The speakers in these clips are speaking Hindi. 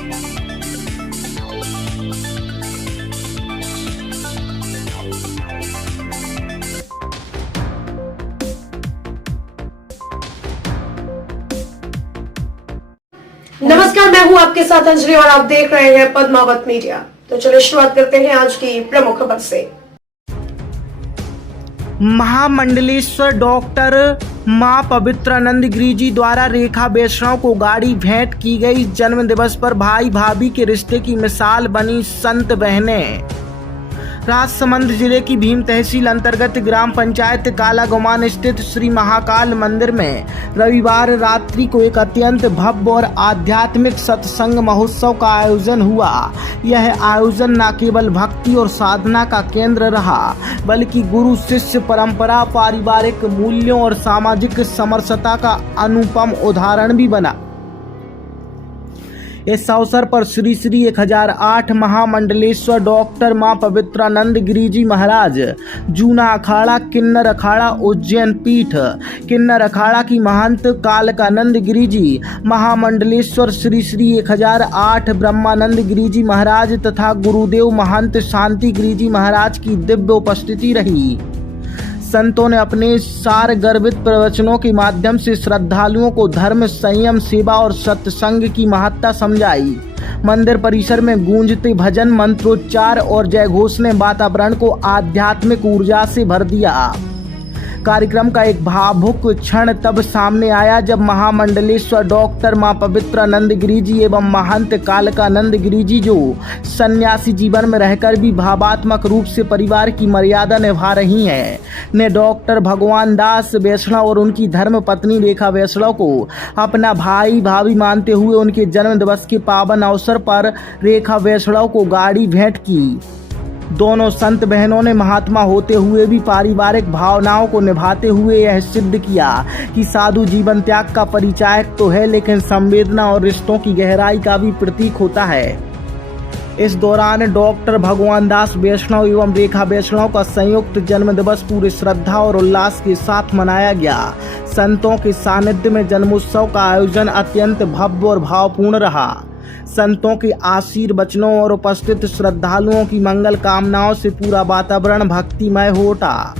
नमस्कार, मैं हूं आपके साथ अंजलि और आप देख रहे हैं पद्मावत मीडिया। तो चलिए शुरुआत करते हैं आज की प्रमुख खबर से। महामंडलेश्वर डॉक्टर मां पवित्रानंद गिरी जी द्वारा रेखा वैष्णव को गाड़ी भेंट की गई। जन्म दिवस पर भाई भाभी के रिश्ते की मिसाल बनी संत बहनें। राजसमंद जिले की भीम तहसील अंतर्गत ग्राम पंचायत कालागुमान स्थित श्री महाकाल मंदिर में रविवार रात्रि को एक अत्यंत भव्य और आध्यात्मिक सत्संग महोत्सव का आयोजन हुआ। यह आयोजन न केवल भक्ति और साधना का केंद्र रहा, बल्कि गुरु शिष्य परंपरा, पारिवारिक मूल्यों और सामाजिक समरसता का अनुपम उदाहरण भी बना। इस अवसर पर श्री 1008 महामंडलेश्वर डॉक्टर मां पवित्रानंद गिरी जी महाराज, जूना अखाड़ा, किन्नर अखाड़ा, उज्जैन पीठ, किन्नर अखाड़ा की महंत कालकानंद गिरी जी, महामंडलेश्वर श्री 1008 ब्रह्मानंद गिरी जी महाराज तथा गुरुदेव महंत शांति गिरी जी महाराज की दिव्य उपस्थिति रही। संतों ने अपने सार गर्भित प्रवचनों के माध्यम से श्रद्धालुओं को धर्म, संयम, सेवा और सत्संग की महत्ता समझाई। मंदिर परिसर में गूंजते भजन, मंत्रोच्चार और जयघोष ने वातावरण को आध्यात्मिक ऊर्जा से भर दिया। कार्यक्रम का एक भावुक क्षण तब सामने आया जब महामंडलेश्वर डॉक्टर मां पवित्रानंद गिरी जी एवं महंत कालकानंद गिरी जी, जो सन्यासी जीवन में रहकर भी भावात्मक रूप से परिवार की मर्यादा निभा रही हैं, ने डॉक्टर भगवान दास वैष्णव और उनकी धर्म पत्नी रेखा वैष्णव को अपना भाई भाभी मानते हुए उनके जन्म दिवस के पावन अवसर पर रेखा वैष्णव को गाड़ी भेंट की। दोनों संत बहनों ने महात्मा होते हुए भी पारिवारिक भावनाओं को निभाते हुए यह सिद्ध किया कि साधु जीवन त्याग का परिचायक तो है, लेकिन संवेदना और रिश्तों की गहराई का भी प्रतीक होता है। इस दौरान डॉक्टर भगवान दास वैष्णव एवं रेखा वैष्णव का संयुक्त जन्म दिवस पूरे श्रद्धा और उल्लास के साथ मनाया गया। संतों के सानिध्य में जन्मोत्सव का आयोजन अत्यंत भव्य और भावपूर्ण रहा। संतों के आशीर्वचनों और उपस्थित श्रद्धालुओं की मंगल कामनाओं से पूरा वातावरण भक्तिमय हो उठा।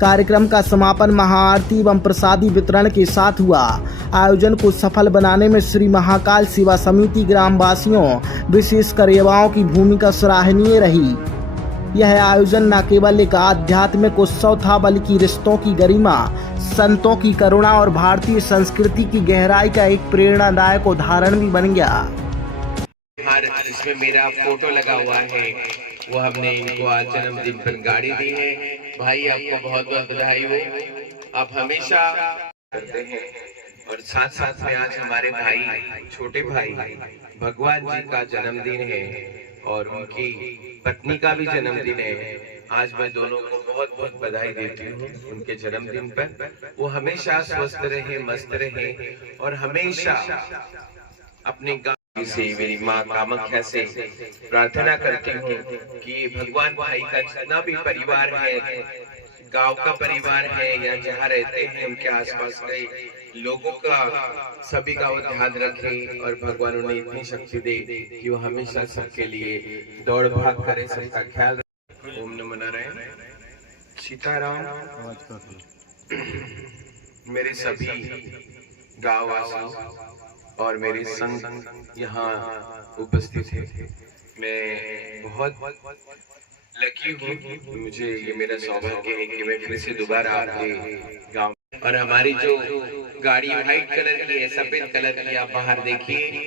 कार्यक्रम का समापन महाआरती एवं प्रसादी वितरण के साथ हुआ। आयोजन को सफल बनाने में श्री महाकाल सेवा समिति, ग्रामवासियों, विशेषकर युवाओं की भूमिका सराहनीय रही। यह आयोजन न केवल एक आध्यात्मिक उत्सव था, बल्कि रिश्तों की गरिमा, संतों की करुणा और भारतीय संस्कृति की गहराई का एक प्रेरणादायक उदाहरण भी बन गया। इसमें मेरा फोटो लगा हुआ है, वो हमने इनको आज जन्मदिन पर गाड़ी दी है। भाई आपको बहुत बहुत बधाई हो, आप हमेशा करते हैं। और साथ साथ में आज हमारे भाई, छोटे भाई भगवान जी का जन्मदिन है और उनकी पत्नी का भी जन्मदिन है। आज मैं दोनों को बहुत बहुत बधाई देती हूँ उनके जन्मदिन पर। वो हमेशा स्वस्थ रहे, मस्त रहे और हमेशा अपने से मेरी माँ कामाख्या से प्रार्थना करती हूँ कि भगवान भाई का जितना भी परिवार है, गांव का परिवार है या जहाँ रहते हैं उनके आसपास के लोगों का, सभी का वो ध्यान रखे और भगवान उन्हें इतनी शक्ति दे कि वो हमेशा सबके लिए दौड़ भाग करे, सबका ख्याल रखे। ओम नमो नारायण। सीताराम। मेरे सभी गाँव वासी और मेरे संग यहाँ उपस्थित है, मैं बहुत लकी हूँ। मुझे ये मेरा सौभाग्य है कि मैं फिर से दोबारा आपके गांव, और हमारी जो गाड़ी व्हाइट कलर की है, सफेद कलर की, आप बाहर देखिए,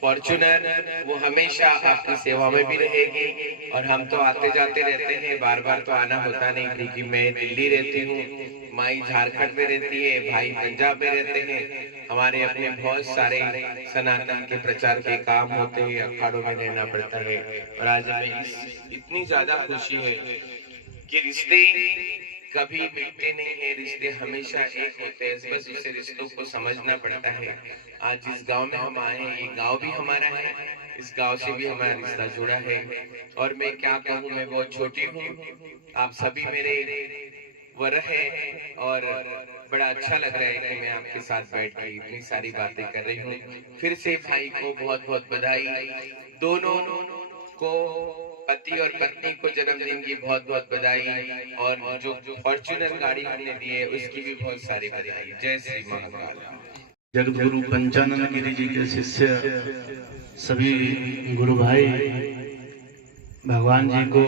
फॉर्च्यूनर, वो हमेशा आपकी सेवा में भी रहेगी। और हम तो आते जाते रहते हैं, बार बार तो आना होता नहीं क्योंकि मैं दिल्ली रहती हूँ, माई झारखंड में रहती है, भाई पंजाब में रहते हैं। हमारे अपने बहुत सारे सनातन के प्रचार के काम होते हैं, अखाड़ों में रहना पड़ता है। और आज हमें इतनी ज्यादा खुशी है कि रिश्ते कभी मिटते नहीं है, रिश्ते हमेशा एक होते हैं, बस उसे रिश्तों को समझना पड़ता है। आज जिस गांव में हम आए हैं, ये गांव भी हमारा है, इस गांव से भी हमारा रिश्ता जुड़ा है। और मैं क्या कहूँ, मैं बहुत छोटी हूँ, आप सभी मेरे वो रहे। और बड़ा अच्छा लग रहा है कि मैं आपके साथ बैठ के इतनी सारी बातें कर रही हूँ। फिर से भाई को बहुत बहुत बधाई, दोनों को, पति और पत्नी को जन्मदिन की बहुत बहुत बधाई, और जो फॉर्च्यूनर गाड़ी हमने दी है उसकी भी बहुत सारी बधाई। जय श्री महाकाल। जगतगुरु पंचानंद गिरी जी के शिष्य सभी गुरु भाई भगवान जी को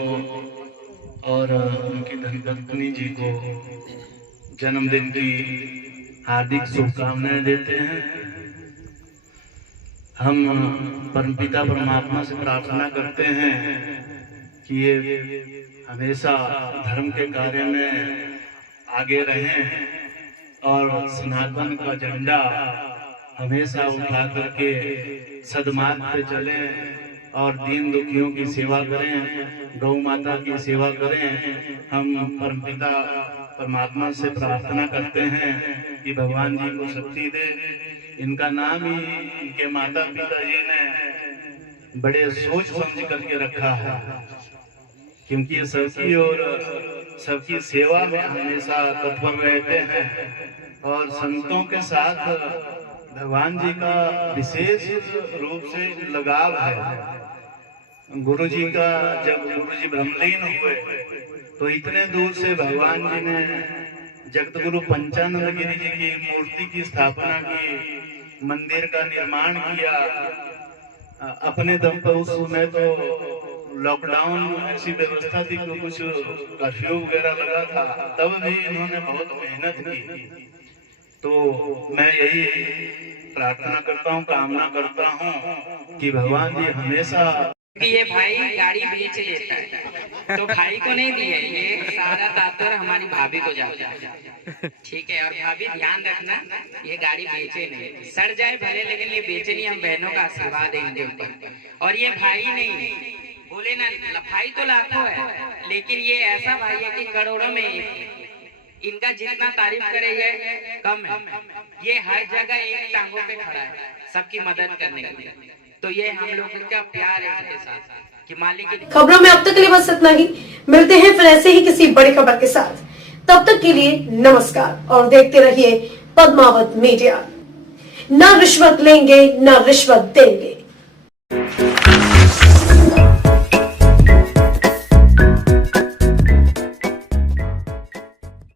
और उनकी धर्मपत्नी जी को जन्मदिन की हार्दिक शुभकामनाएं देते हैं। हम परमपिता परमात्मा से प्रार्थना करते हैं कि ये हमेशा धर्म के कार्य में आगे रहें और सनातन का झंडा हमेशा उठा करके सदमार्ग पे चलें और दीन दुखियों की सेवा करें, गौ माता की सेवा करें। हम परमपिता परमात्मा से प्रार्थना करते हैं कि भगवान जी को शक्ति दे। इनका नाम ही इनके माता पिता जी ने बड़े सोच समझ करके रखा है, क्योंकि ये सबकी और सबकी सेवा में हमेशा तत्पर रहते हैं और संतों के साथ भगवान जी का विशेष रूप से लगाव है। गुरु जी का जब गुरु जी ब्रह्मलीन हुए तो इतने दूर से भगवान जी ने जगतगुरु पंचानंद गिरी जी की मूर्ति की स्थापना की, मंदिर का निर्माण किया अपने दम पर। उस समय तो लॉकडाउन ऐसी व्यवस्था थी कि कुछ कर्फ्यू वगैरह लगा था, तब भी इन्होंने बहुत मेहनत की। तो मैं यही प्रार्थना करता हूँ, कामना करता हूँ कि भगवान जी हमेशा कि ये भाई गाड़ी बेच देता है तो भाई को नहीं दिए, ये सारा तात्पर्य हमारी भाभी को जाता है। ठीक है, और भाभी ध्यान रखना ये गाड़ी बेचे नहीं, सड़ जाए भले लेकिन ये बेचे नहीं। हम बहनों का आशीर्वाद है इनके ऊपर। और ये भाई नहीं बोले ना, भाई तो लाखों है लेकिन ये ऐसा भाई है कि करोड़ों में एक। इनका जितना तारीफ करे ये कम है। ये हर जगह एक टांगों पे खड़ा है सबकी मदद करने के लिए। तो ये हम लोगों का प्यार है इनके साथ कि मालिक की। खबरों में अब तक के लिए बस इतना ही। मिलते हैं फिर ऐसे ही किसी बड़ी खबर के साथ। तब तक के लिए नमस्कार और देखते रहिए पद्मावत मीडिया। न रिश्वत लेंगे न रिश्वत देंगे।